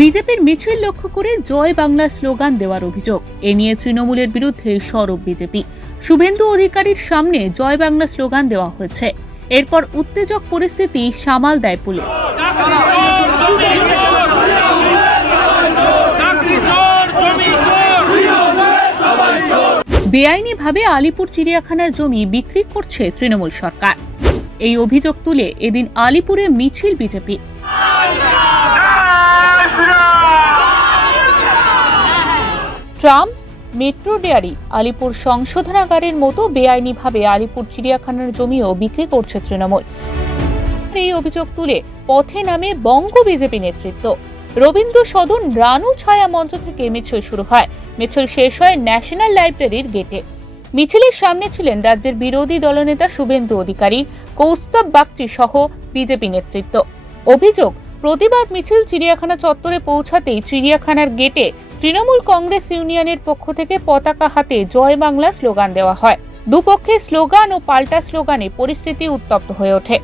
বিজেপির মিছিল লক্ষ্য করে জয় বাংলা স্লোগান দেওয়ার অভিযোগ। এ নিয়ে তৃণমূলের বিরুদ্ধে সরব বিজেপি। শুভেন্দু অধিকারীর সামনে জয় বাংলা স্লোগান দেওয়া হয়েছে। এরপর উত্তেজক পরিস্থিতি সামাল দেয় পুলিশ। বেআইনিভাবে আলিপুর চিড়িয়াখানার জমি বিক্রি করছে তৃণমূল সরকার। এই অভিযোগ তুলে এদিন আলিপুরে মিছিল BJP. Tram, metro dairy, Alipore সংশোধনাগারের মতো বেআইনিভাবে আলিপুর চিড়িয়াখানার জমিও বিক্রি করছে তৃণমূল। এই অভিযোগ তুলে পথে নামে বঙ্গ বিজেপি নেতৃত্ব। রবীন্দ্র সদন রানু ছায়া মঞ্চ থেকে মিছিল শুরু হয়। মিছিল শেষ হয় ন্যাশনাল লাইব্রেরির গেটে। মিছিলের সামনে ছিলেন রাজ্যের বিরোধী দলনেতা শুভেন্দু অধিকারী, কৌস্তব বাগচি সহ বিজেপি নেতৃত্ব। অভিযোগ, প্রতিবাদ মিছিল চিড়িয়াখানা চত্বরে পৌঁছাতেই চিড়িয়াখানার গেটে তৃণমূল কংগ্রেস ইউনিয়নের পক্ষ থেকে পতাকা হাতে জয় বাংলা স্লোগান দেওয়া হয়। দুপক্ষে স্লোগান ও পাল্টা স্লোগানে পরিস্থিতি উত্তপ্ত হয়ে ওঠে।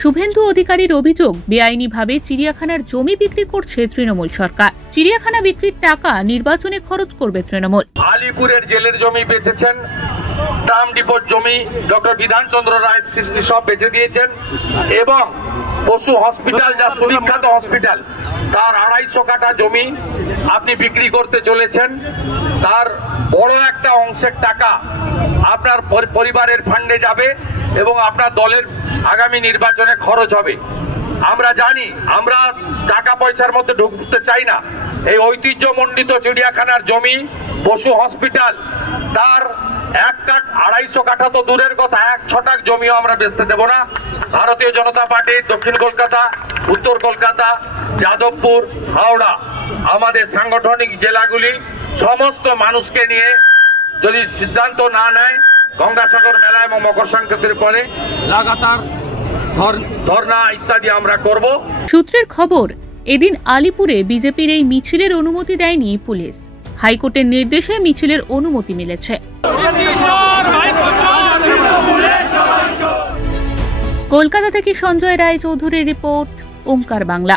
শুভেন্দু অধিকারীর অভিযোগ, বেআইনিভাবে চিড়িয়াখানার জমি বিক্রি করছে তৃণমূল সরকার। চিড়িয়াখানা বিক্রির টাকা নির্বাচনে খরচ করবে তৃণমূল। আলিপুরের জেলের জমি বেচেছেন, ট্রাম ডিপোর জমি ডক্টর বিধানচন্দ্র রায় সৃষ্টি সব বেচে দিয়েছেন এবং পশু হসপিটাল, যা সুবিখ্যাত হসপিটাল, তার 250 কাঠা জমি আপনি বিক্রি করতে চলেছেন। তার বড় একটা অংশের টাকা আপনার পরিবারের ফান্ডে যাবে এবং আপনার দলের আগামী নির্বাচনে খরচ হবে। আমরা জানি, আমরা টাকা পয়সার মধ্যে ঢুকতে চাই না। এই ঐতিহ্যমণ্ডিত চিড়িয়াখানার জমি, পশু হসপিটাল, তার 250 কাঠা তো দূরের কথা, 1 ছটাক জমিও আমরা বেচতে দেব না। ভারতীয় জনতা পার্টি দক্ষিণ কলকাতা, উত্তর কলকাতা, যাদবপুর, হাওড়া, আমাদের সাংগঠনিক জেলাগুলি সমস্ত মানুষকে নিয়ে যদি সিদ্ধান্ত না নেয়, গঙ্গাসাগর মেলা এবং মকর সংক্রান্তির পরে লাগাতার ধর্ণা ইত্যাদি আমরা করব। সূত্রের খবর, এদিন আলিপুরে বিজেপির এই মিছিলের অনুমতি দেয়নি পুলিশ। হাইকোর্টের নির্দেশে মিছিলের অনুমতি মিলেছে। কলকাতা থেকে সঞ্জয় রায় চৌধুরীর রিপোর্ট, ওঙ্কার বাংলা।